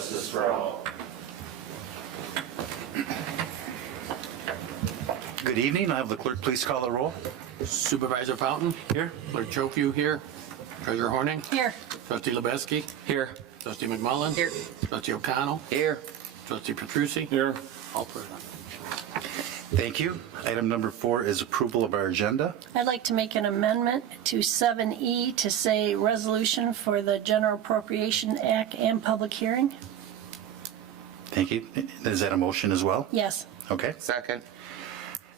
justice for all. Good evening. I have the clerk please call the roll. Supervisor Fountain? Here. Clerk Chofu here. Treasurer Horning? Here. Trustee Lebeski? Here. Trustee McMullen? Here. Trustee O'Connell? Here. Trustee Petrucci? Here. All present. Thank you. Item number 4 is approval of our agenda. I'd like to make an amendment to 7E to say resolution for the General Appropriation Act and public hearing. Thank you. Is that a motion as well? Yes. Okay. Second.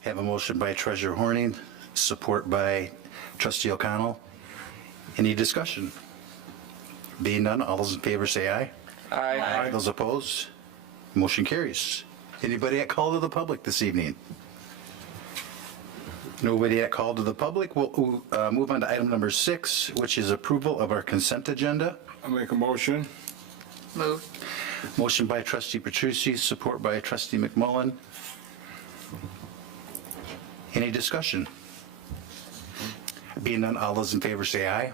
Have a motion by Treasurer Horning, support by Trustee O'Connell. Any discussion? Being none, all those in favor say aye. Aye. Those opposed? Motion carries. Anybody at call to the public this evening? Nobody at call to the public. We'll move on to item number 6, which is approval of our consent agenda. I'll make a motion. Move. Motion by Trustee Petrucci, support by Trustee McMullen. Any discussion? Being none, all those in favor say aye.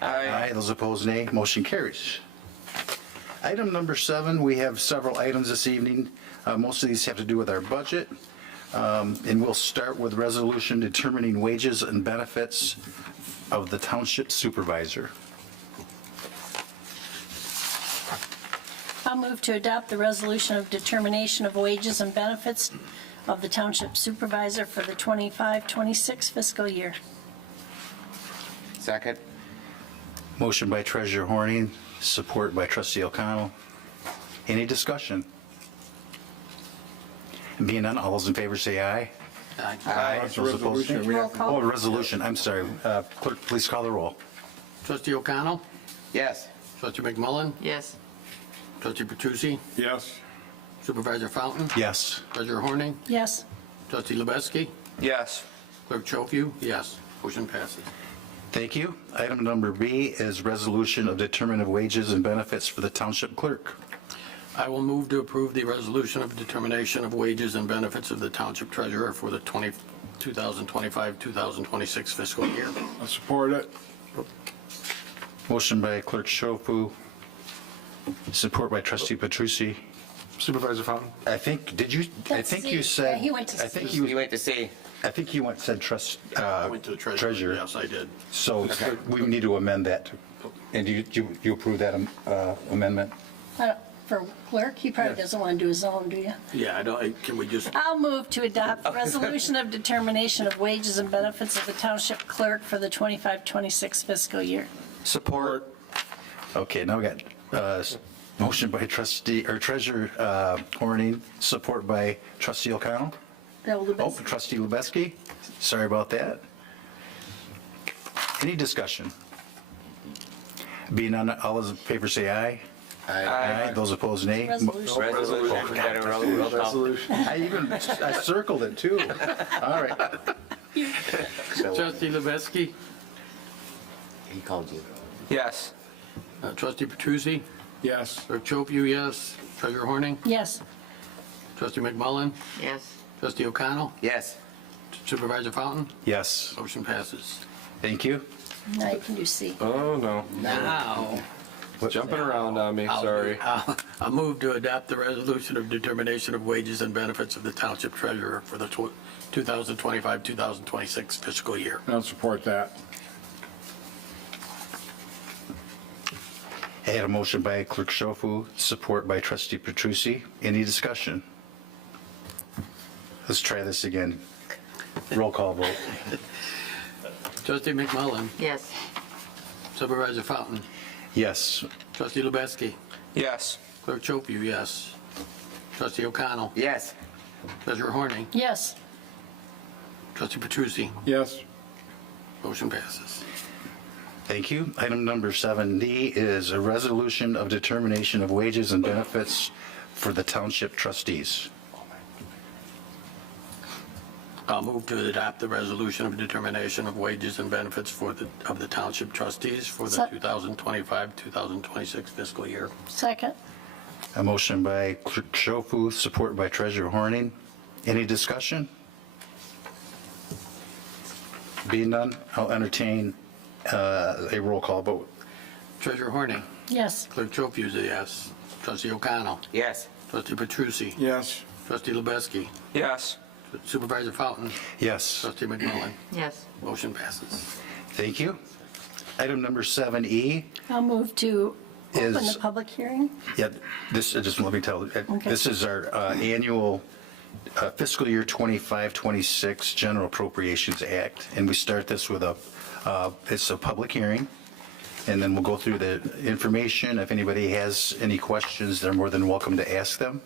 Aye. Those opposed, nay. Motion carries. Item number 7, we have several items this evening. Most of these have to do with our budget. And we'll start with resolution determining wages and benefits of the township supervisor. I'll move to adopt the resolution of determination of wages and benefits of the Township Supervisor for the 25-26 fiscal year. Second. Motion by Treasurer Horning, support by Trustee O'Connell. Any discussion? Being none, all those in favor say aye. Aye. That's a Those opposed, nay. resolution. We Roll have- call. Oh, resolution, I'm sorry. Clerk, please call the roll. Trustee O'Connell? Yes. Trustee McMullen? Yes. Trustee Petrucci? Yes. Supervisor Fountain? Yes. Treasurer Horning? Yes. Trustee Lebeski? Yes. Clerk Chofu? Yes. Motion passes. Thank you. Item number B is resolution of determination of wages and benefits for the township clerk. I will move to approve the resolution of determination of wages and benefits of the Township Treasurer for the 2025-2026 fiscal year. I'll support it. Motion by Clerk Shofu, support by Trustee Petrucci. Supervisor Fountain? I think, did you, I That's think C. you said. Yeah, he went to I think C. You you, went to see. I think you said I went to the treasurer. Yes, I did. So we need to amend that. And do you approve that amendment? For clerk, he probably doesn't want to do his own, do you? Yeah, can we just, I'll move to adopt the resolution of determination of wages and benefits of the Township Clerk for the 25-26 fiscal year. Support. Okay, now we got motion by Trustee, or Treasurer Horning, support by Trustee O'Connell. Bill Oh, Lubez. Trustee Lebeski. Sorry about that. Any discussion? Being none, all those in favor say aye. Aye. Those opposed, nay. Resolution. Resolution. We got a roll call. Resolution. I circled it too. All right. Trustee Lebeski? He called you. Yes. Trustee Petrucci? Yes. Clerk Chofu, yes. Treasurer Horning? Yes. Trustee McMullen? Yes. Trustee O'Connell? Yes. Supervisor Fountain? Yes, Motion passes. thank you. Now you can do C. Oh, no. Now. Jumping around on me, sorry. I'll move to adopt the resolution of determination of wages and benefits of the Township Treasurer for the 2025-2026 fiscal year. I'll support that. I had a motion by Clerk Shofu, support by Trustee Petrucci. Any discussion? Let's try this again. Roll call vote. Trustee McMullen? Yes. Supervisor Fountain? Yes. Trustee Lebeski? Yes. Clerk Chofu, yes. Trustee O'Connell? Yes. Treasurer Horning? Yes. Trustee Petrucci? Yes. Motion passes. Thank you. Item number 7D is a resolution of determination of wages and benefits for the township trustees. I'll move to adopt the resolution of determination of wages and benefits of the Township Trustees for the Se- 2025-2026 fiscal year. Second. A motion by Clerk Shofu, support by Treasurer Horning. Any discussion? Being none, I'll entertain a roll call vote. Treasurer Horning? Yes. Clerk Chopius is a yes. Trustee O'Connell. Yes. Trustee Petrucci. Yes. Trustee Lubezki. Yes. Supervisor Fountain. Yes. Trustee McMillan. Yes. Motion passes. Thank you. Item number 7E. I'll move to open Is- the public hearing. Yeah, this, just let me tell you, this is our annual fiscal year 25-26 General Appropriations Act. And we start this with it's a public hearing. And then we'll go through the information. If anybody has any questions, they're more than welcome to ask them.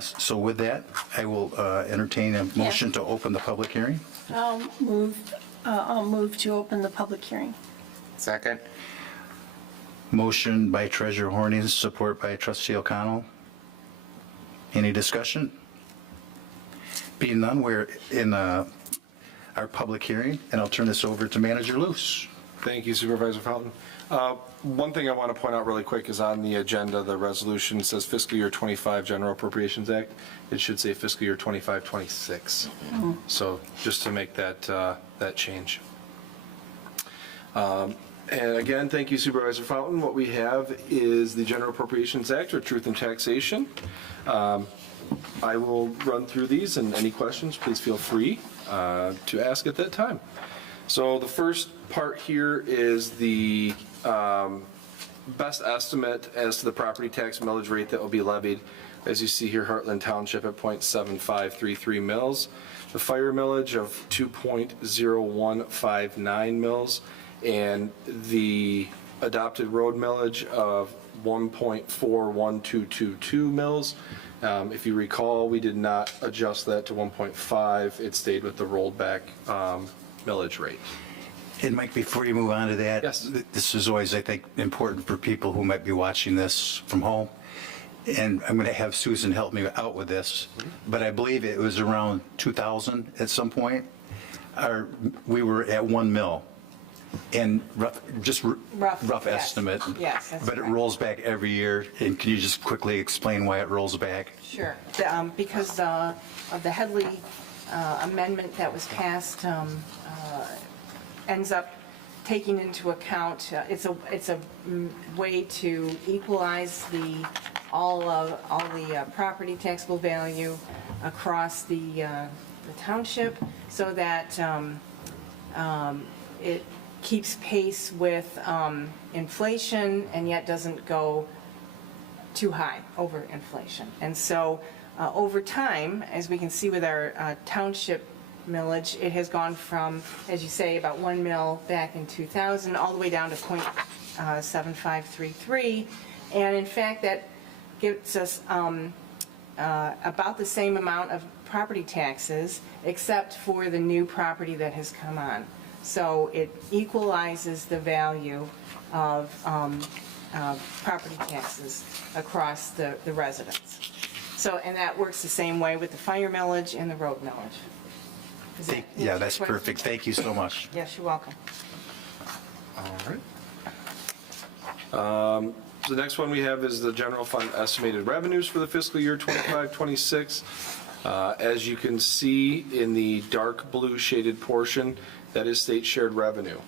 So with that, I will entertain a motion to open the public hearing. I'll move to open the public hearing. Second. Motion by Treasurer Horning, support by Trustee O'Connell. Any discussion? Being none, we're in our public hearing, and I'll turn this over to Manager Luce. Thank you, Supervisor Fountain. One thing I want to point out really quick is on the agenda, the resolution says fiscal year 25 General Appropriations Act. It should say fiscal year 25-26. So just to make that change. And again, thank you, Supervisor Fountain. What we have is the General Appropriations Act, or Truth in Taxation. I will run through these, and any questions, please feel free to ask at that time. So the first part here is the best estimate as to the property tax millage rate that will be levied. As you see here, Heartland Township at .7533 mils, the fire millage of 2.0159 mils, and the adopted road millage of 1.41222 mils. If you recall, we did not adjust that to 1.5. It stayed with the rolled back millage rate. And Mike, before you move on to that, Yes. this is always, I think, important for people who might be watching this from home. And I'm going to have Susan help me out with this, but I believe it was around 2000 at some point. We were at 1 mil. And rough Rough, yes. estimate. Yes, that's But it correct. rolls back every year. And can you just quickly explain why it rolls back? Sure. Because of the Headley amendment that was passed, ends up taking into account, it's a way to equalize all the property taxable value across the township, so that it keeps pace with inflation and yet doesn't go too high over inflation. And so over time, as we can see with our township millage, it has gone from, as you say, about 1 mil back in 2000 all the way down to .7533. And in fact, that gives us about the same amount of property taxes, except for the new property that has come on. So it equalizes the value of property taxes across the residents. So, and that works the same way with the fire millage and the road millage. Is that- Yeah, that's perfect. Thank you so much. Yes, you're welcome. All right. The next one we have is the general fund estimated revenues for the fiscal year 25-26. As you can see in the dark blue shaded portion, that is state shared revenue.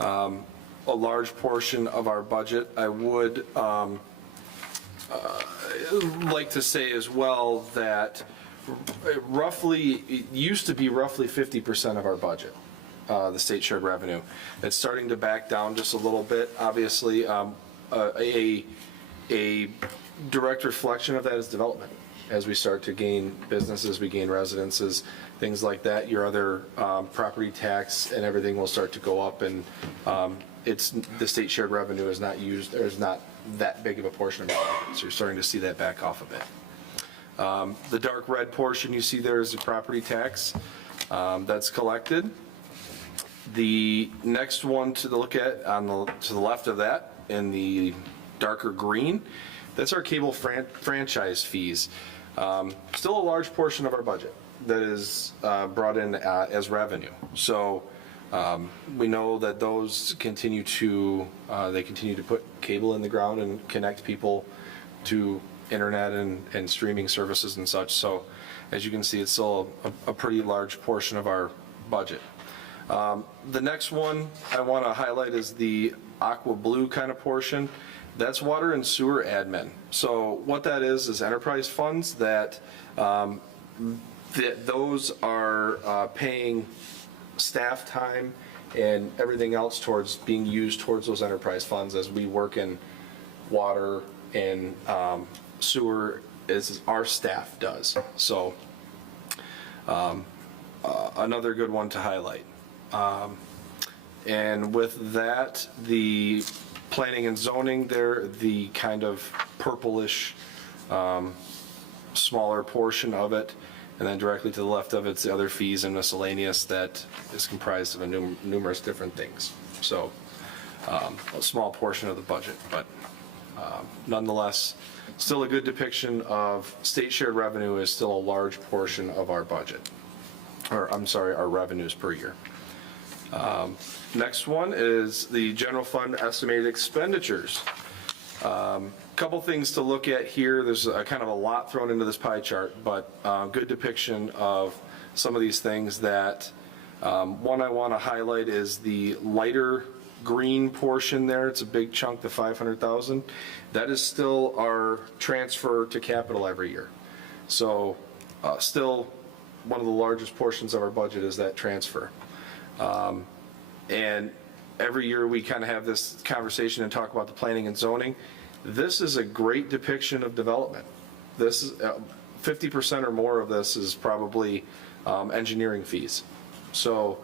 A large portion of our budget, I would like to say as well that roughly, it used to be roughly 50% of our budget, the state shared revenue. It's starting to back down just a little bit. Obviously, a direct reflection of that is development. As we start to gain businesses, we gain residences, things like that, your other property tax and everything will start to go up, and the state shared revenue is not used, or is not that big of a portion of it. So you're starting to see that back off a bit. The dark red portion you see there is the property tax that's collected. The next one to look at to the left of that, in the darker green, that's our cable franchise fees. Still a large portion of our budget that is brought in as revenue. So we know that those continue to put cable in the ground and connect people to internet and streaming services and such. So as you can see, it's still a pretty large portion of our budget. The next one I want to highlight is the aqua blue kind of portion. That's water and sewer admin. So what that is enterprise funds that, those are paying staff time and everything else towards being used towards those enterprise funds as we work in water and sewer as our staff does. So another good one to highlight. And with that, the planning and zoning there, the kind of purplish, smaller portion of it. And then directly to the left of it's the other fees and miscellaneous that is comprised of numerous different things. So a small portion of the budget, but nonetheless, still a good depiction of state shared revenue is still a large portion of our budget. Or, I'm sorry, our revenues per year. Next one is the general fund estimated expenditures. Couple things to look at here. There's a kind of a lot thrown into this pie chart, but good depiction of some of these things that, one I want to highlight is the lighter green portion there. It's a big chunk, the 500,000. That is still our transfer to capital every year. So still one of the largest portions of our budget is that transfer. And every year we kind of have this conversation and talk about the planning and zoning. This is a great depiction of development. This is 50% or more of this is probably engineering fees. So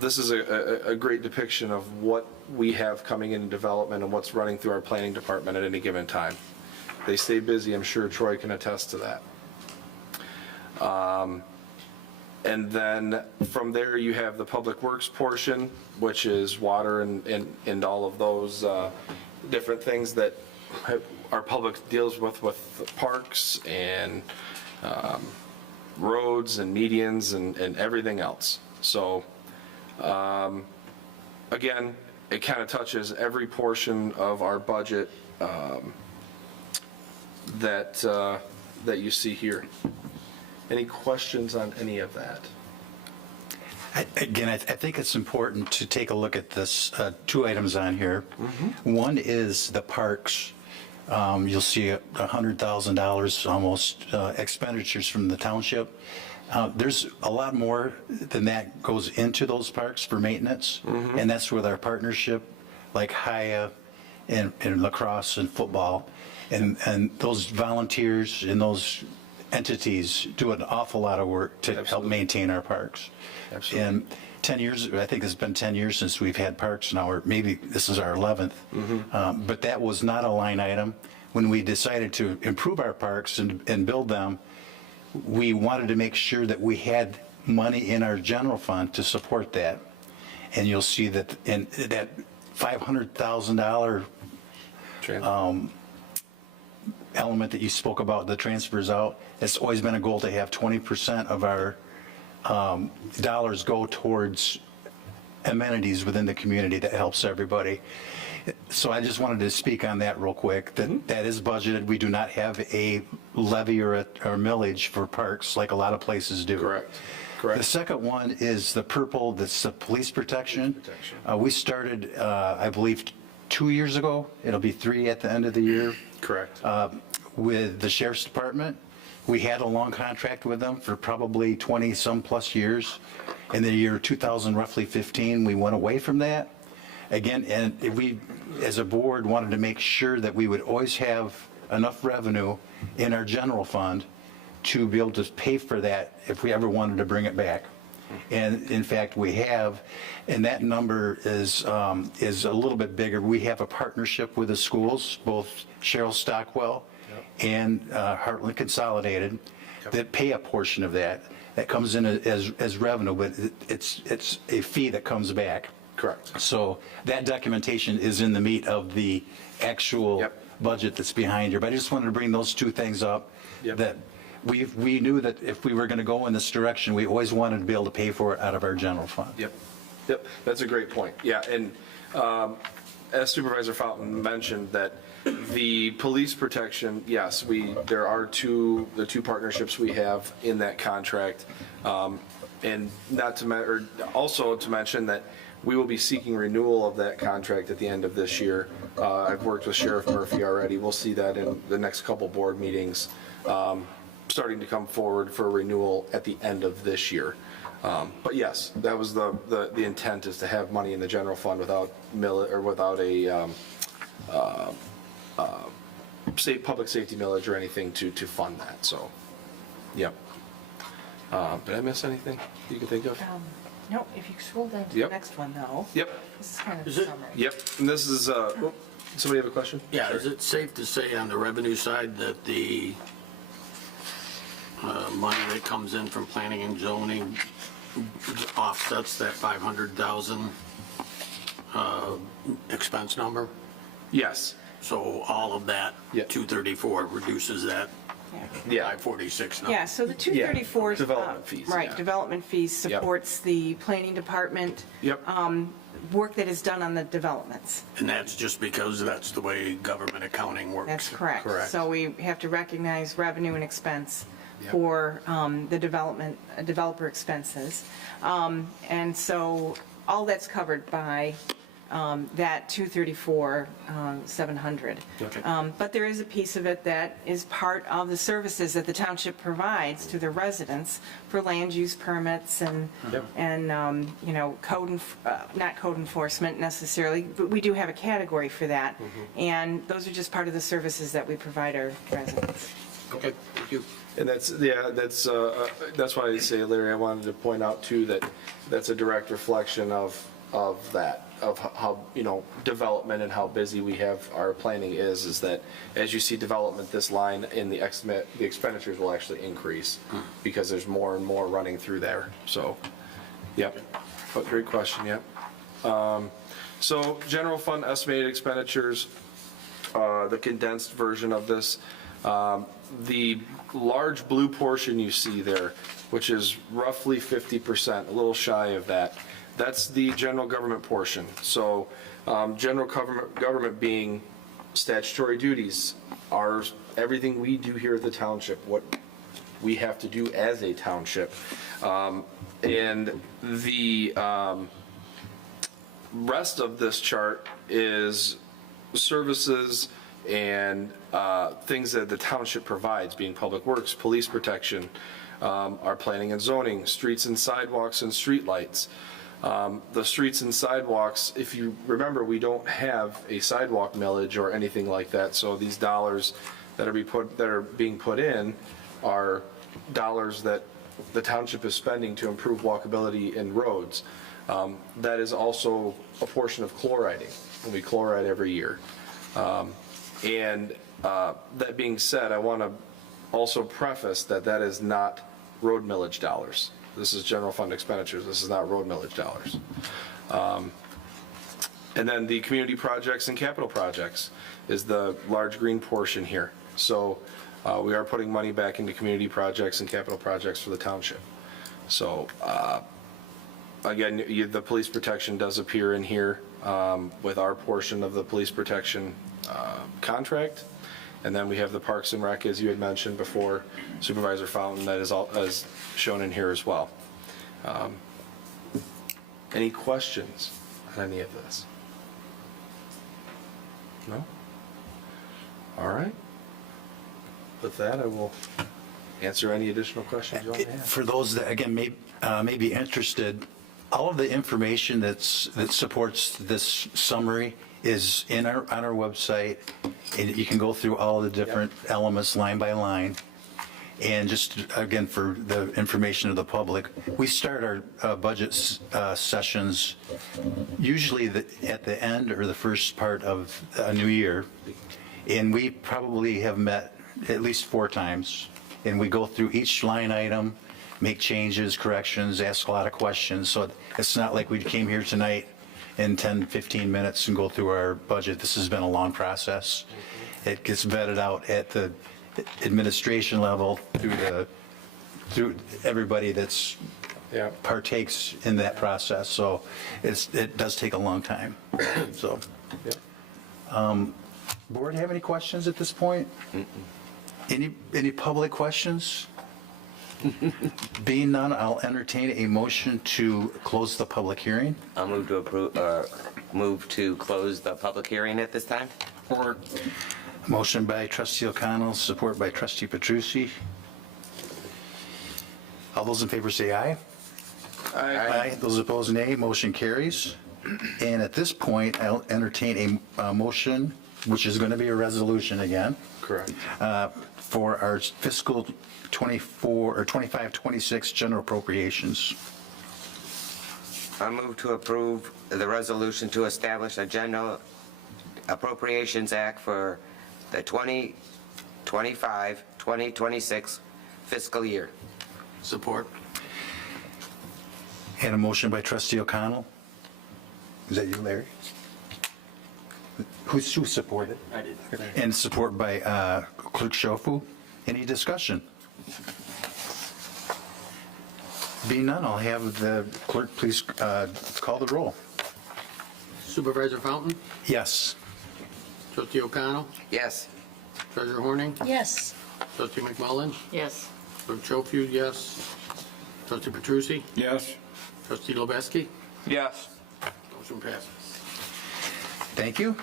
this is a great depiction of what we have coming in development and what's running through our planning department at any given time. They stay busy. I'm sure Troy can attest to that. And then from there you have the public works portion, which is water and all of those different things that our public deals with parks and roads and medians and everything else. So again, it kind of touches every portion of our budget that you see here. Any questions on any of that? Again, I think it's important to take a look at this, two items on here. One is the parks. You'll see $100,000 almost expenditures from the township. There's a lot more than that goes into those parks for maintenance, and that's with our partnership, like Haya and lacrosse and football, and those volunteers and those entities do an awful lot of work to help maintain our parks. Absolutely. And 10 years, I think it's been 10 years since we've had parks now, or maybe this is our 11th. But that was not a line item. When we decided to improve our parks and build them, we wanted to make sure that we had money in our general fund to support that. And you'll see that in that $500,000 element that you spoke about, the transfers out, it's always been a goal to have 20% of our dollars go towards amenities within the community that helps everybody. So I just wanted to speak on that real quick, that is budgeted. We do not have a levy or a millage for parks like a lot of places do. Correct. The second one is the purple, that's the police protection. We started, I believe, 2 years ago. It'll be 3 at the end of the year. Correct. With the sheriff's department. We had a long contract with them for probably 20 some plus years. In the year 2000, roughly 15, we went away from that. Again, and we, as a board, wanted to make sure that we would always have enough revenue in our general fund to be able to pay for that if we ever wanted to bring it back. And in fact, we have, and that number is a little bit bigger. We have a partnership with the schools, both Cheryl Stockwell and Heartland Consolidated, that pay a portion of that. That comes in as revenue, but it's a fee that comes back. Correct. So that documentation is in the meat of the actual budget that's behind here. But I just wanted to bring those two things up, that we knew that if we were going to go in this direction, we always wanted to be able to pay for it out of our general fund. Yep, that's a great point. Yeah, and as Supervisor Fountain mentioned, that the police protection, yes, there are the two partnerships we have in that contract, and also to mention that We will be seeking renewal of that contract at the end of this year. I've worked with Sheriff Murphy already. We'll see that in the next couple board meetings, starting to come forward for renewal at the end of this year. But yes, that was the intent, is to have money in the general fund without without a public safety millage or anything to fund that, so, yep. Did I miss anything you can think of? No, if you scroll down to the Yep. next one, though. Yep, This is kind of Is a it- summary. yep, and this is, somebody have a question? Yeah, is it safe to say on the revenue side that the money that comes in from planning and zoning offsets that 500,000 expense number? Yes, So all of that Yeah. 234 reduces that yeah, 546 number? Yeah, so the 234. Development fees, Right, yeah. development fees Yep. supports the planning department. Yep. Work that is done on the developments. And that's just because that's the way government accounting works? That's correct. Correct. So we have to recognize revenue and expense Yep. for the developer expenses. And so all that's covered by that 234,700. Okay. But there is a piece of it that is part of the services that the township provides to the residents for land use permits and, Yep. you know, not code enforcement necessarily, but we do have a category for that. And those are just part of the services that we provide our residents. Okay, thank you. and that's why I say, Larry, I wanted to point out too, that that's a direct reflection of that, of how, you know, development and how busy we have, our planning is that as you see development, this line in the expenditures will actually increase because there's more and more running through there, so, yep. But great question, yep. So general fund estimated expenditures, the condensed version of this, the large blue portion you see there, which is roughly 50%, a little shy of that, that's the general government portion. So general government being statutory duties, everything we do here at the township, what we have to do as a township. And the rest of this chart is services and things that the township provides, being public works, police protection, our planning and zoning, streets and sidewalks and streetlights. The streets and sidewalks, if you remember, we don't have a sidewalk millage or anything like that, so these dollars that are being put in are dollars that the township is spending to improve walkability in roads. That is also a portion of chloriding, and we chloride every year. And that being said, I want to also preface that that is not road millage dollars. This is general fund expenditures. This is not road millage dollars. And then the community projects and capital projects is the large green portion here. So we are putting money back into community projects and capital projects for the township. So again, the police protection does appear in here with our portion of the police protection contract. And then we have the Parks and Rec, as you had mentioned before, Supervisor Fountain, that is all as shown in here as well. Any questions on any of this? No? All right. With that, I will answer any additional questions you all may have. For those that, again, may be interested, all of the information that supports this summary is on our website, and you can go through all of the different elements line by line. And just, again, for the information of the public, we start our budget sessions usually at the end or the first part of a new year. And we probably have met at least 4 times. And we go through each line item, make changes, corrections, ask a lot of questions. So it's not like we came here tonight in 10, 15 minutes and go through our budget. This has been a long process. It gets vetted out at the administration level through everybody that's Yeah. partakes in that process. So it does take a long time. So, Yeah. board, have any questions at this point? Any public questions? Being none, I'll entertain a motion to close the public hearing. I'll move to approve, move to close the public hearing at this time. Support. Motion by trustee O'Connell, support by trustee Petrucci. All those in favor say aye. Aye. Those opposed, nay. Motion carries. And at this point, I'll entertain a motion, which is going to be a resolution again, Correct. for our fiscal 24 or 25-26 general appropriations. I move to approve the resolution to establish a general appropriations act for the 2025-2026 fiscal year. Support. And a motion by trustee O'Connell. Is that you, Larry? Who supported? I did. And support by Clerk Shofu. Any discussion? Being none, I'll have the clerk please call the roll. Supervisor Fountain, Yes. trustee O'Connell, Yes. treasurer Horning, Yes. trustee McMullen, Yes. clerk Schofield, yes. Trustee Petrucci, Yes. trustee Lobeski, Yes. motion passes. Thank you.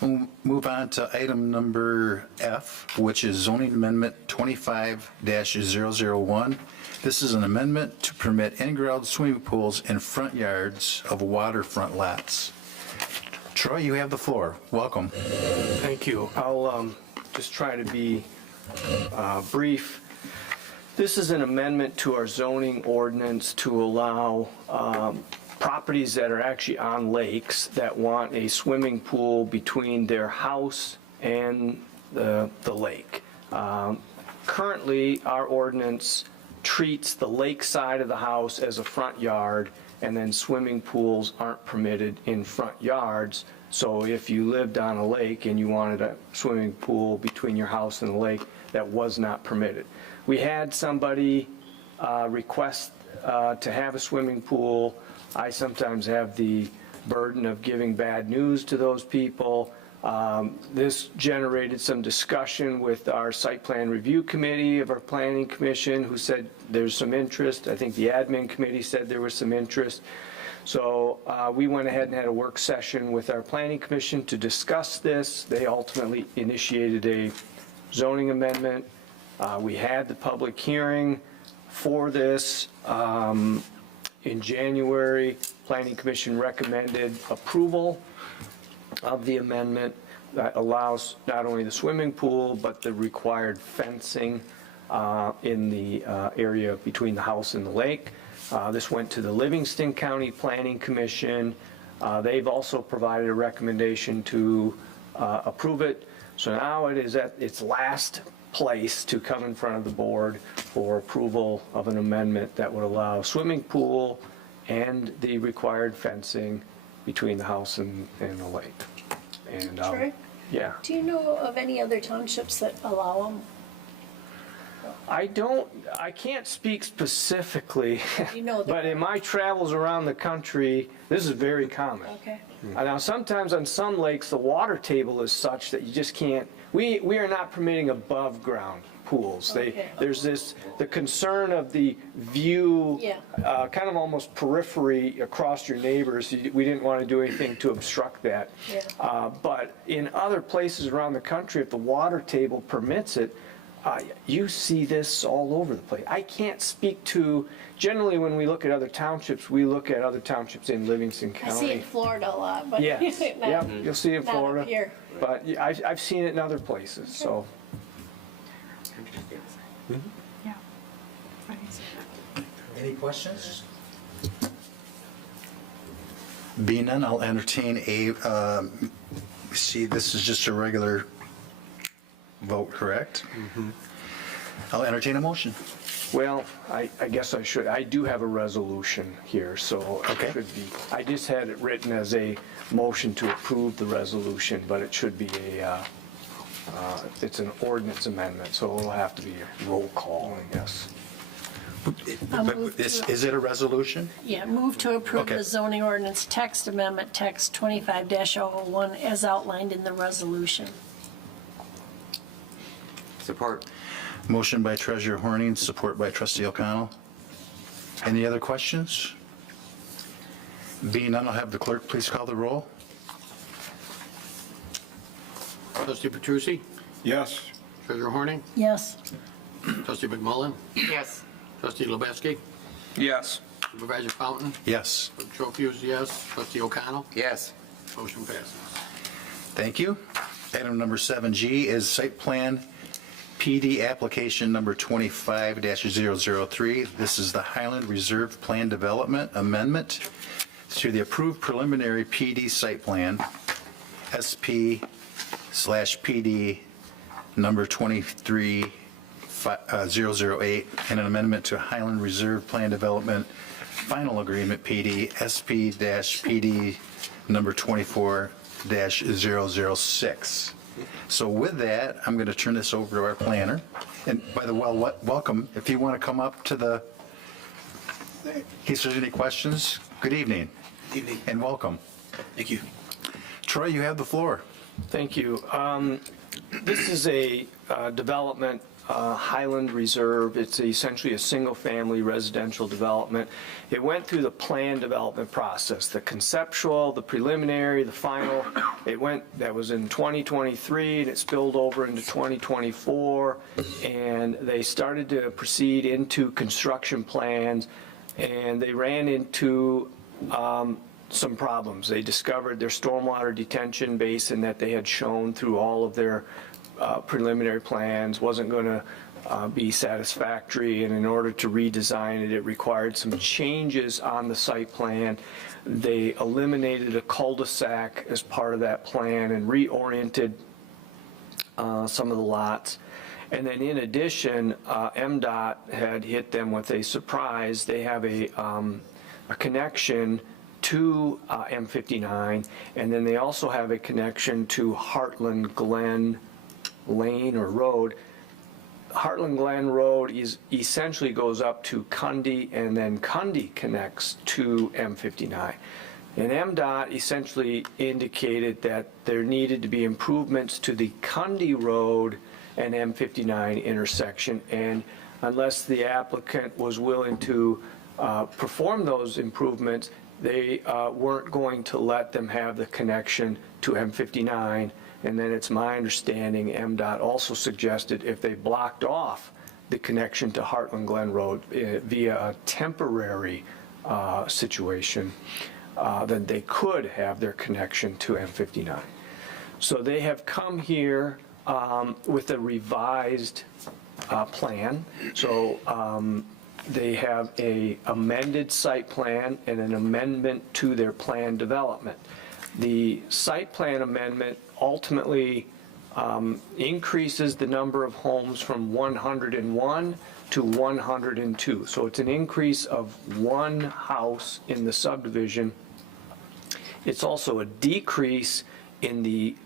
We'll move on to item number F, which is zoning amendment 25-001. This is an amendment to permit in-ground swimming pools in front yards of waterfront lots. Troy, you have the floor. Welcome. Thank you. I'll just try to be brief. This is an amendment to our zoning ordinance to allow properties that are actually on lakes that want a swimming pool between their house and the lake. Currently, our ordinance treats the lake side of the house as a front yard, and then swimming pools aren't permitted in front yards. So if you lived on a lake and you wanted a swimming pool between your house and the lake, that was not permitted. We had somebody request to have a swimming pool. I sometimes have the burden of giving bad news to those people. This generated some discussion with our site plan review committee of our planning commission, who said there's some interest. I think the admin committee said there was some interest. So we went ahead and had a work session with our planning commission to discuss this. They ultimately initiated a zoning amendment. We had the public hearing for this in January. Planning commission recommended approval of the amendment that allows not only the swimming pool, but the required fencing in the area between the house and the lake. This went to the Livingston County Planning Commission. They've also provided a recommendation to approve it. So now it is at its last place to come in front of the board for approval of an amendment that would allow swimming pool and the required fencing between the house and the lake. And Troy, yeah. do you know of any other townships that allow them? I can't speak specifically, You know that- but in my travels around the country, this is very common. Okay. Now, sometimes on some lakes, the water table is such that you just can't, we are not permitting above ground pools. Okay. There's the concern of the view, Yeah. kind of almost periphery across your neighbors. We didn't want to do anything to obstruct that. Yeah. But in other places around the country, if the water table permits it, you see this all over the place. I can't speak to, generally when we look at other townships, we look at other townships in Livingston I County. see it in Florida a lot, but Yes, not- yeah, you'll see it in not up Florida. here. But yeah, I've seen it in other places, so. Any questions? Being none, I'll entertain see, this is just a regular vote, correct? I'll entertain a motion. Well, I guess I should, I do have a resolution here, so Okay. it should be, I just had it written as a motion to approve the resolution, but it should be it's an ordinance amendment, so it'll have to be a roll call, I guess. But is it a resolution? Yeah, move to approve Okay. the zoning ordinance text amendment, text 25-001, as outlined in the resolution. Support. Motion by Treasurer Horning, support by Trustee O'Connell. Any other questions? Being none, I'll have the clerk please call the roll. Trustee Petrucci? Yes. Treasurer Horning? Yes. Trustee McMullen? Yes. Trustee Lubetsky? Yes. Supervisor Fountain? Yes. Trofius, yes. Trustee O'Connell? Yes. Motion passes. Thank you. Item number 7G is site plan PD application number 25-003. This is the Highland Reserve Plan Development Amendment to the approved preliminary PD site plan, SP/PD number 23008, and an amendment to Highland Reserve Plan Development Final Agreement PD, SP-PD number 24-006. So with that, I'm going to turn this over to our planner. And by the way, welcome. If you want to come up to the, in case there's any questions, good evening. Evening. And welcome. Thank you. Troy, you have the floor. Thank you. This is a development, Highland Reserve. It's essentially a single-family residential development. It went through the plan development process, the conceptual, the preliminary, the final. That was in 2023, and it spilled over into 2024, and they started to proceed into construction plans, and they ran into some problems. They discovered their stormwater detention basin that they had shown through all of their preliminary plans wasn't going to be satisfactory, and in order to redesign it, it required some changes on the site plan. They eliminated a cul-de-sac as part of that plan and reoriented some of the lots. And then in addition, MDOT had hit them with a surprise. They have a connection to M59, and then they also have a connection to Heartland Glen Lane or Road. Heartland Glen Road essentially goes up to Cundy, and then Cundy connects to M59. And MDOT essentially indicated that there needed to be improvements to the Cundy Road and M59 intersection, and unless the applicant was willing to perform those improvements, they weren't going to let them have the connection to M59. And then it's my understanding MDOT also suggested if they blocked off the connection to Heartland Glen Road via a temporary situation, then they could have their connection to M59. So they have come here with a revised plan. So they have a amended site plan and an amendment to their plan development. The site plan amendment ultimately increases the number of homes from 101 to 102. So it's an increase of one house in the subdivision. It's also a decrease in the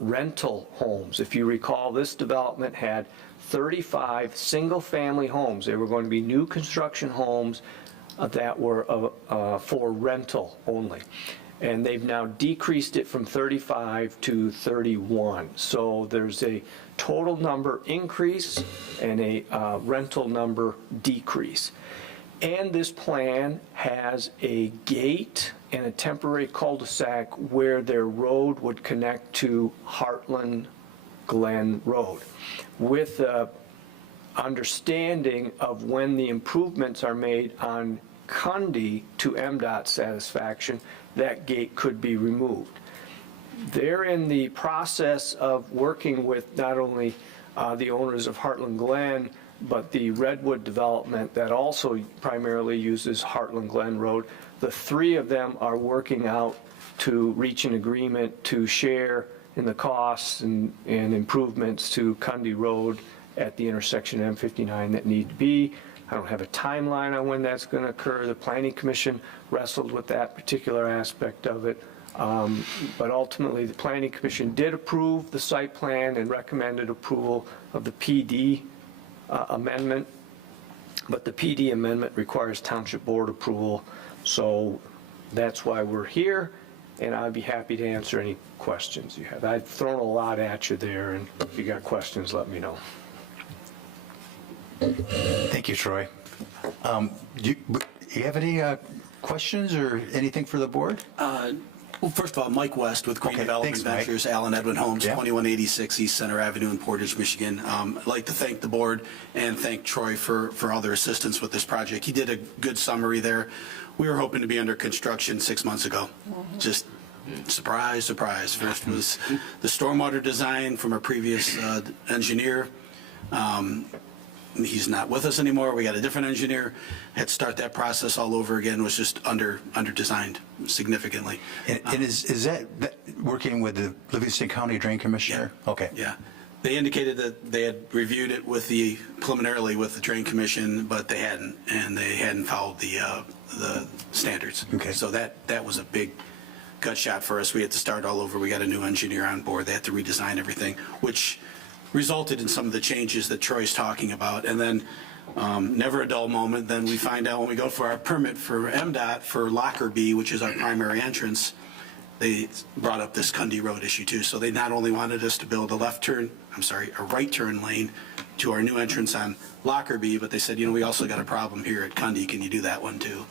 rental homes. If you recall, this development had 35 single-family homes. They were going to be new construction homes that were for rental only. And they've now decreased it from 35 to 31. So there's a total number increase and a rental number decrease. And this plan has a gate and a temporary cul-de-sac where their road would connect to Heartland Glen Road, with the understanding of when the improvements are made on Cundy to MDOT satisfaction, that gate could be removed. They're in the process of working with not only the owners of Heartland Glen, but the Redwood development that also primarily uses Heartland Glen Road. The three of them are working out to reach an agreement to share in the costs and improvements to Cundy Road at the intersection of M59 that need to be. I don't have a timeline on when that's going to occur. The Planning Commission wrestled with that particular aspect of it. But ultimately, the Planning Commission did approve the site plan and recommended approval of the PD amendment. But the PD amendment requires Township Board approval. So that's why we're here, and I'd be happy to answer any questions you have. I've thrown a lot at you there, and if you got questions, let me know. Thank you, Troy. Do you have any questions or anything for the board? Well, first of all, Mike West with Green Okay, Development thanks, Mike. Ventures, Allen Edwin Homes, Yeah. 2186 East Center Avenue in Portage, Michigan. I'd like to thank the board and thank Troy for all their assistance with this project. He did a good summary there. We were hoping to be under construction 6 months ago. Just surprise, surprise. First was the stormwater design from our previous engineer. He's not with us anymore. We got a different engineer. Had to start that process all over again. Was just under designed significantly. And is that working with the Livingston County Drain Commissioner? Okay. Yeah. They indicated that they had reviewed it preliminarily with the Drain Commission, but they hadn't, and they hadn't followed the standards. Okay. So that was a big gut shot for us. We had to start all over. We got a new engineer on board. They had to redesign everything, which resulted in some of the changes that Troy's talking about. And then, never a dull moment, then we find out when we go for our permit for MDOT for Lockerbie, which is our primary entrance, they brought up this Cundy Road issue too. So they not only wanted us to build a right turn lane to our new entrance on Lockerbie, but they said, we also got a problem here at Cundy. Can you do that one too?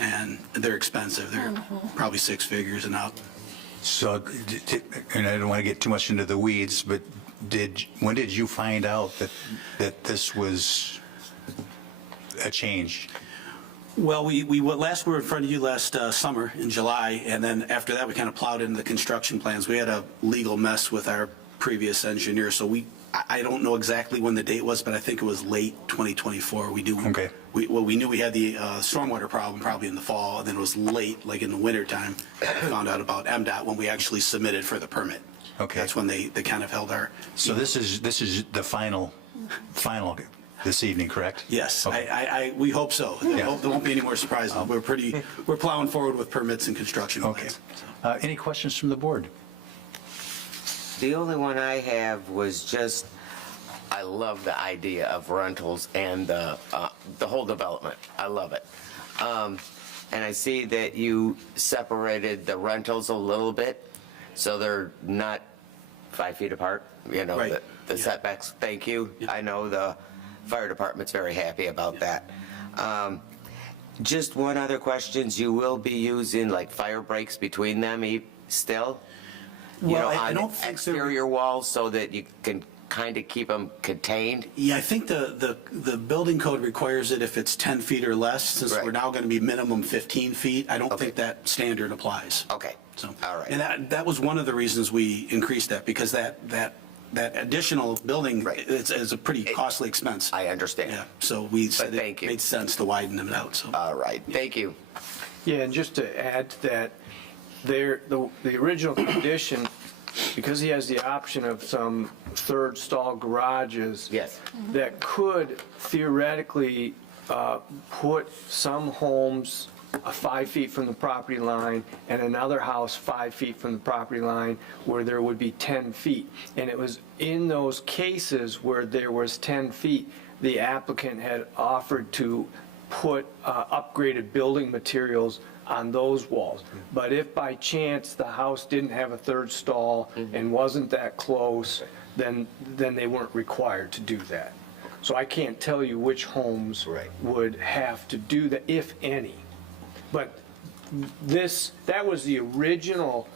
And they're expensive. They're probably 6 figures and up. So, and I don't want to get too much into the weeds, but when did you find out that this was a change? Well, we were in front of you last summer in July, and then after that, we kind of plowed into the construction plans. We had a legal mess with our previous engineer, so I don't know exactly when the date was, but I think it was late 2024. Okay. We knew we had the stormwater problem probably in the fall, and then it was late, like in the wintertime, we found out about MDOT when we actually submitted for the permit. Okay. That's when they kind of held our. So this is the final this evening, correct? Yes, Okay. we hope so. Yeah. There won't be any more surprises. We're plowing forward with permits and construction Okay. plans. Any questions from the board? The only one I have was just, I love the idea of rentals and the whole development. I love it. And I see that you separated the rentals a little bit, so they're not 5 feet apart, Right. the setbacks. Thank you. I know the fire department's very happy about that. Just one other question. You will be using like fire breaks between them still? Well, I on don't think they're- exterior walls so that you can kind of keep them contained? Yeah, I think the building code requires it if it's 10 feet or less. Since Right. we're now going to be minimum 15 feet, I don't Okay. think that standard applies. Okay. So, All right. and that was one of the reasons we increased that, because that additional building Right. is a pretty costly expense. I understand. Yeah, so we said thank it you. made sense to widen them out, so. All right. Thank you. Yeah, and just to add to that, the original condition, because he has the option of some third stall garages. Yes. That could theoretically put some homes 5 feet from the property line and another house 5 feet from the property line where there would be 10 feet. And it was in those cases where there was 10 feet, the applicant had offered to put upgraded building materials on those walls. But if by chance the house didn't have a third stall and wasn't that close, then they weren't required to do that. So I can't tell you which homes Right. would have to do that, if any. But that was the original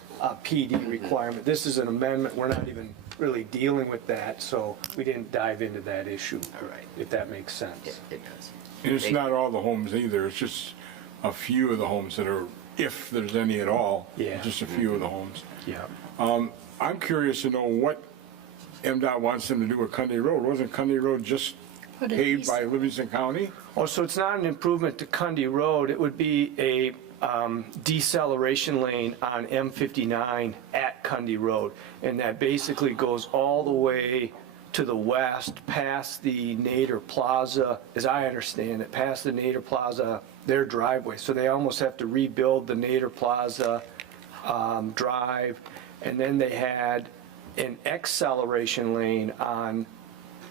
PD requirement. This is an amendment. We're not even really dealing with that, so we didn't dive into that issue. All right. If that makes sense. It does. And it's not all the homes either, it's just a few of the homes that are, if there's any at all. Yeah. Just a few of the homes. Yeah. I'm curious to know what MDOT wants them to do with Cundy Road. Wasn't Cundy Road just Put it paved east. by Livingston County? Oh, so it's not an improvement to Cundy Road. It would be a deceleration lane on M59 at Cundy Road. And that basically goes all the way to the west, past the Nader Plaza, as I understand it, past the Nader Plaza, their driveway. So they almost have to rebuild the Nader Plaza drive. And then they had an acceleration lane on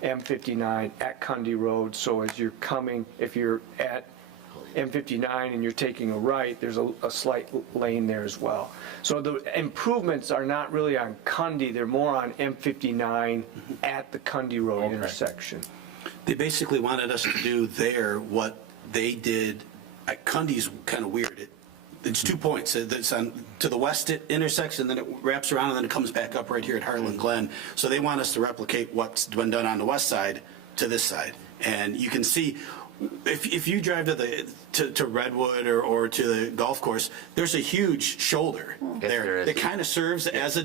M59 at Cundy Road. So as you're coming, if you're at M59 and you're taking a right, there's a slight lane there as well. So the improvements are not really on Cundy, they're more on M59 at the Cundy Road intersection. They basically wanted us to do there what they did at Cundy's kind of weird. It's 2 points. It's on, to the west it intersects, and then it wraps around, and then it comes back up right here at Harlan Glen. So they want us to replicate what's been done on the west side to this side. And you can see, if you drive to Redwood or to the golf course, there's a huge shoulder there there. is. That kind of serves as a,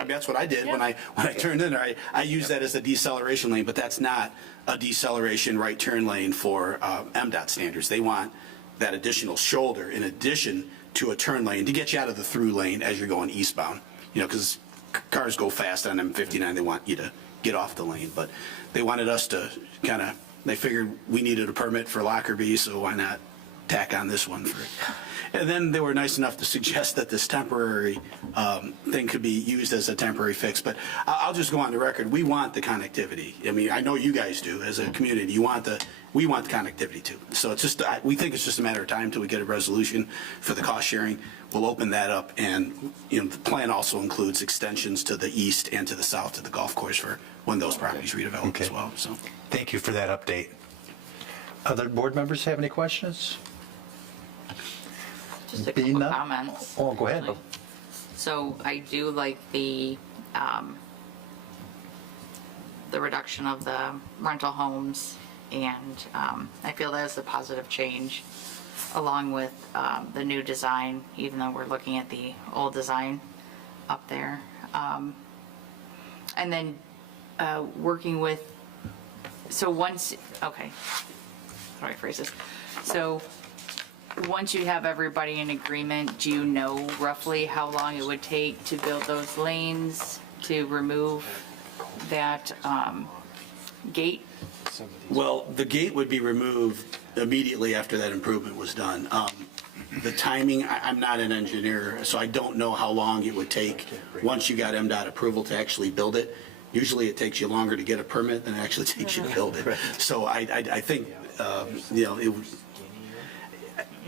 I mean, that's what I did when I turned in there. I used that as a deceleration lane, but that's not a deceleration right turn lane for MDOT standards. They want that additional shoulder in addition to a turn lane to get you out of the through lane as you're going eastbound. You know, because cars go fast on M59, they want you to get off the lane. But they wanted us to kind of, they figured we needed a permit for Lockerbie, so why not tack on this one for it? And then they were nice enough to suggest that this temporary thing could be used as a temporary fix. But I'll just go on the record. We want the connectivity. I mean, I know you guys do as a community. We want the connectivity too. So it's just, we think it's just a matter of time till we get a resolution for the cost sharing. We'll open that up, and you know, the plan also includes extensions to the east and to the south to the golf course for when those properties redevelop Okay. as well. So. Thank you for that update. Other board members have any questions? Just a Being couple none- comments. Oh, go ahead. actually. So I do like the reduction of the rental homes, and I feel that is a positive change, along with the new design, even though we're looking at the old design up there. And then working with, so once, okay, how do I phrase this? So once you have everybody in agreement, do you know roughly how long it would take to build those lanes, to remove that gate? Well, the gate would be removed immediately after that improvement was done. The timing, I'm not an engineer, so I don't know how long it would take once you got MDOT approval to actually build it. Usually it takes you longer to get a permit than it actually takes you to build it. So I think, you know,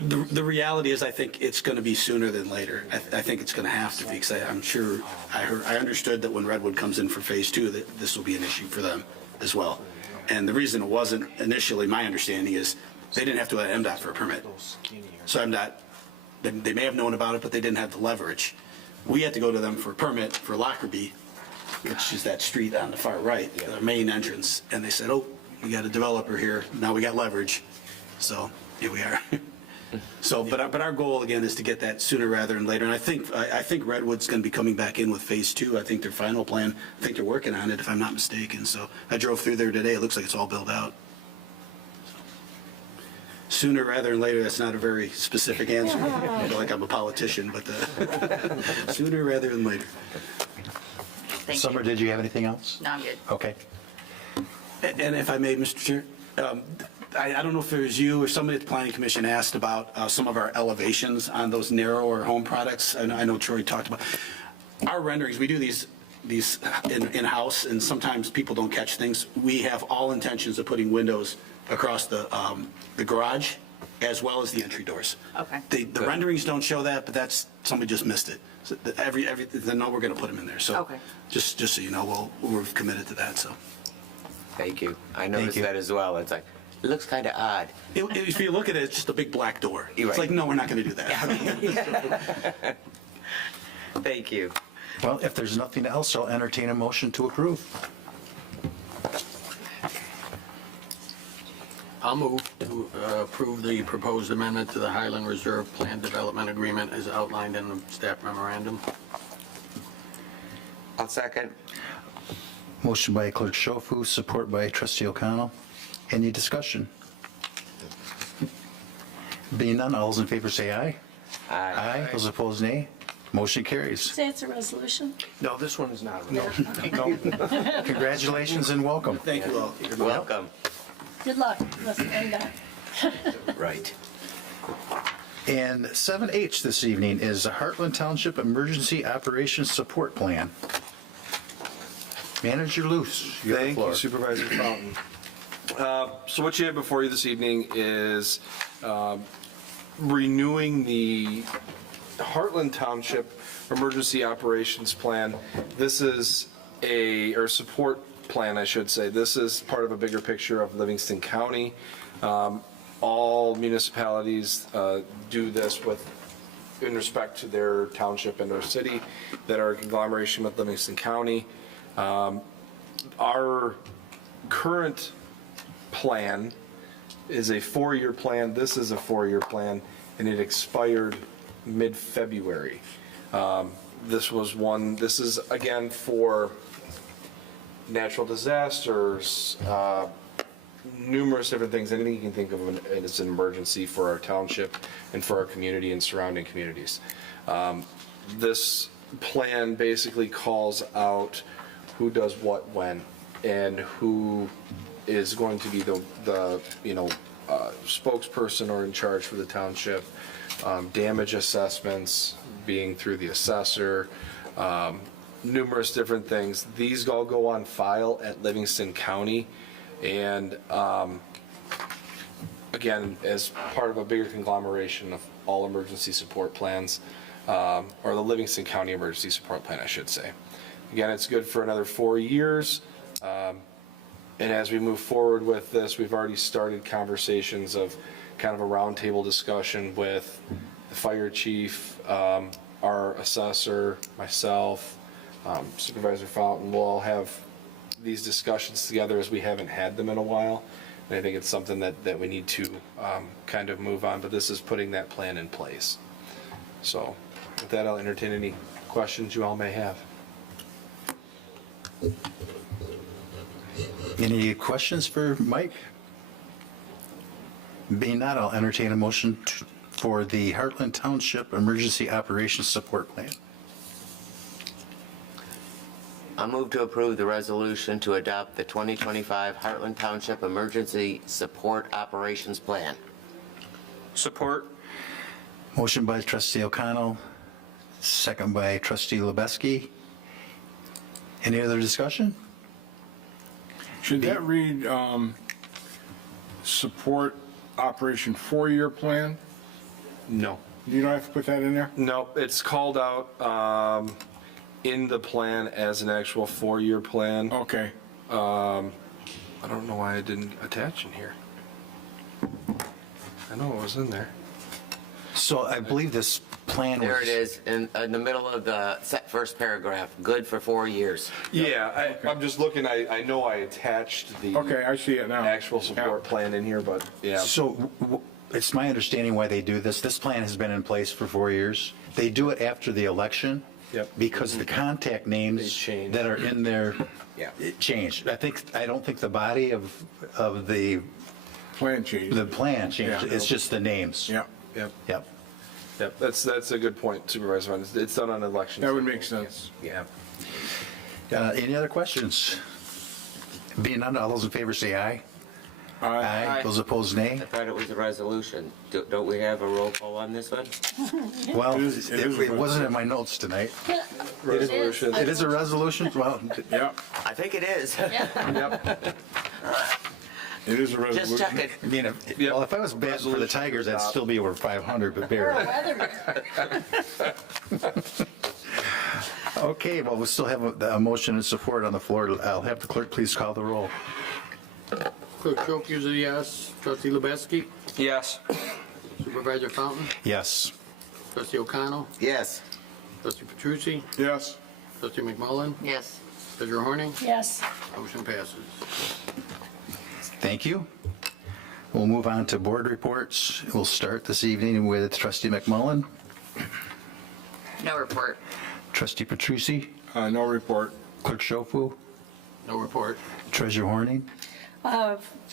the reality is I think it's going to be sooner than later. I think it's going to have to be, because I'm sure, I understood that when Redwood comes in for phase 2, that this will be an issue for them as well. And the reason it wasn't initially, my understanding is, they didn't have to go to MDOT for a permit. So MDOT, they may have known about it, but they didn't have the leverage. We had to go to them for a permit for Lockerbie, which is that street on the far right, the main entrance. And they said, oh, we got a developer here, now we got leverage. So here we are. So, but our goal again is to get that sooner rather than later. And I think Redwood's going to be coming back in with phase 2. I think their final plan, I think they're working on it if I'm not mistaken. So I drove through there today. It looks like it's all built out. Sooner rather than later, that's not a very specific answer. I feel like I'm a politician, but sooner rather than later. Thank Summer, you. did you have anything else? No, I'm good. Okay. And if I may, Mr. Chair, I don't know if it was you or somebody at the Planning Commission asked about some of our elevations on those narrower home products. I know Troy talked about our renderings. We do these in-house, and sometimes people don't catch things. We have all intentions of putting windows across the garage as well as the entry doors. Okay. The renderings don't show that, but that's, somebody just missed it. So they know we're going to put them in there. So Okay. just so you know, we're committed to that. So. Thank you. I noticed you. that as well. It's like, it looks kind of odd. If you look at it, it's just a big black door. You're It's right. like, no, we're not going to do that. Thank you. Well, if there's nothing else, I'll entertain a motion to approve. I'll move to approve the proposed amendment to the Highland Reserve Plan Development Agreement as outlined in the staff memorandum. I'll second. Motion by Clerk Schofu, support by Trustee O'Connell. Any discussion? Being none, all those in favor say aye. Aye. Those opposed, nay. Motion carries. Say it's a resolution? No, this one is not. No. Congratulations and welcome. Thank you all. Welcome. Good luck with MDOT. Right. And 7H this evening is the Heartland Township Emergency Operations Support Plan. Manager Luce, you have the Thank floor. you, Supervisor Fountain. So what you have before you this evening is renewing the Heartland Township Emergency Operations Plan. This is or support plan, I should say. This is part of a bigger picture of Livingston County. All municipalities do this in respect to their township and their city that are a conglomeration with Livingston County. Our current plan is a 4-year plan. This is a 4-year plan, and it expired mid-February. This is again for natural disasters, numerous different things, anything you can think of as an emergency for our township and for our community and surrounding communities. This plan basically calls out who does what when, and who is going to be the spokesperson or in charge for the township, damage assessments being through the assessor, numerous different things. These all go on file at Livingston County, and again, as part of a bigger conglomeration of all emergency support plans, or the Livingston County Emergency Support Plan, I should say. Again, it's good for another 4 years. And as we move forward with this, we've already started conversations of kind of a roundtable discussion with the fire chief, our assessor, myself, Supervisor Fountain. We'll all have these discussions together as we haven't had them in a while. And I think it's something that we need to kind of move on, but this is putting that plan in place. So with that, I'll entertain any questions you all may have. Any questions for Mike? Being not, I'll entertain a motion for the Heartland Township Emergency Operations Support Plan. I move to approve the resolution to adopt the 2025 Heartland Township Emergency Support Operations Plan. Support. Motion by trustee O'Connell, second by trustee Lubeski. Any other discussion? Should that read, support operation 4-year plan? No. You don't have to put that in there? No, it's called out in the plan as an actual 4-year plan. Okay. I don't know why I didn't attach in here. I know it was in there. So I believe this plan was... There it is, in the middle of the first paragraph, good for 4 years. Yeah, I'm just looking, I know I attached the Okay, I see it now. actual support plan in here, but yeah. So it's my understanding why they do this. This plan has been in place for 4 years. They do it after the election. Yep. Because the contact They names changed. that are in there Yeah. it changed. I don't think the body of the Plan change. plan changed. Yeah. It's just the names. Yeah, Yep, Yep. yep, that's a good point, Supervisor Vaughn. It's done on election. that would make sense. Yeah. Any other questions? Being none, all those in favor say aye. Aye. Those opposed, nay. I thought it was a resolution. Don't we have a roll call on this one? Well, It is a it wasn't in my notes tonight. Resolution. It is a resolution? Well, Yeah, I think it is. Yep. it is a resolution. Just check it. I mean, well, if I was batting for the Resolution Tigers, I'd adopt. still be over 500, but barely. Okay, well, we still have a motion and support on the floor. I'll have the clerk please call the roll. Clerk Trocchi is a yes. Trustee Lubeski? Yes. Supervisor Fountain? Yes. Trustee O'Connell? Yes. Trustee Petrucci? Yes. Trustee McMullen? Yes. Treasurer Horning? Yes. Motion passes. Thank you. We'll move on to board reports. We'll start this evening with trustee McMullen, No report. trustee Petrucci, No report. clerk Schofu, No report. treasurer Horning.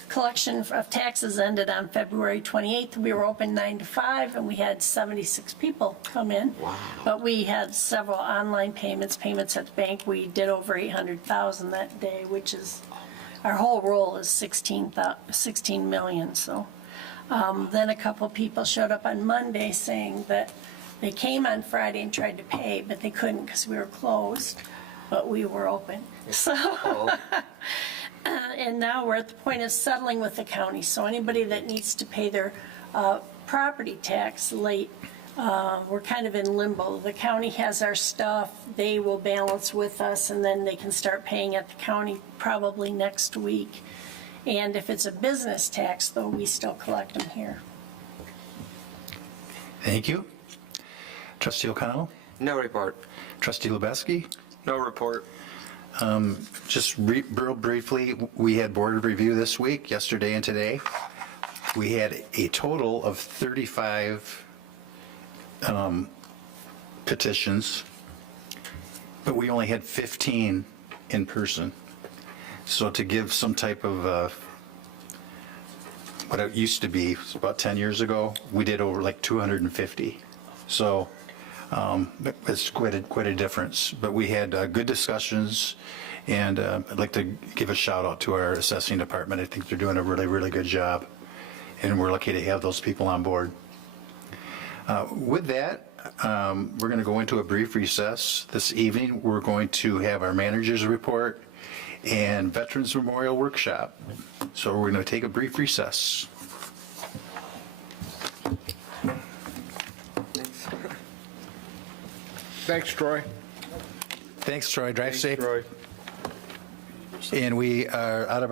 Collection of taxes ended on February 28th. We were open 9 to 5, and we had 76 people come in. Wow. But we had several online payments at the bank. We did over 800,000 that day, which is, our whole roll is 16 million, so. Then a couple people showed up on Monday saying that they came on Friday and tried to pay, but they couldn't because we were closed, but we were open. So, and now we're at the point of settling with the county. So anybody that needs to pay their property tax late, we're kind of in limbo. The county has our stuff, they will balance with us, and then they can start paying at the county probably next week. And if it's a business tax, though, we still collect them here. Thank you. Trustee O'Connell? No report. Trustee Lubeski? No report. Just real briefly, we had board review this week, yesterday and today. We had a total of 35 petitions, but we only had 15 in person. So to give some type of, what it used to be, about 10 years ago, we did over like 250. So it's quite a difference. But we had good discussions, and I'd like to give a shout out to our assessing department. I think they're doing a really, really good job, and we're lucky to have those people on board. With that, we're going to go into a brief recess. This evening, we're going to have our manager's report and Veterans Memorial Workshop. So we're going to take a brief recess. Thanks, Troy. Thanks, Troy. Drive safe. Troy. And we are out of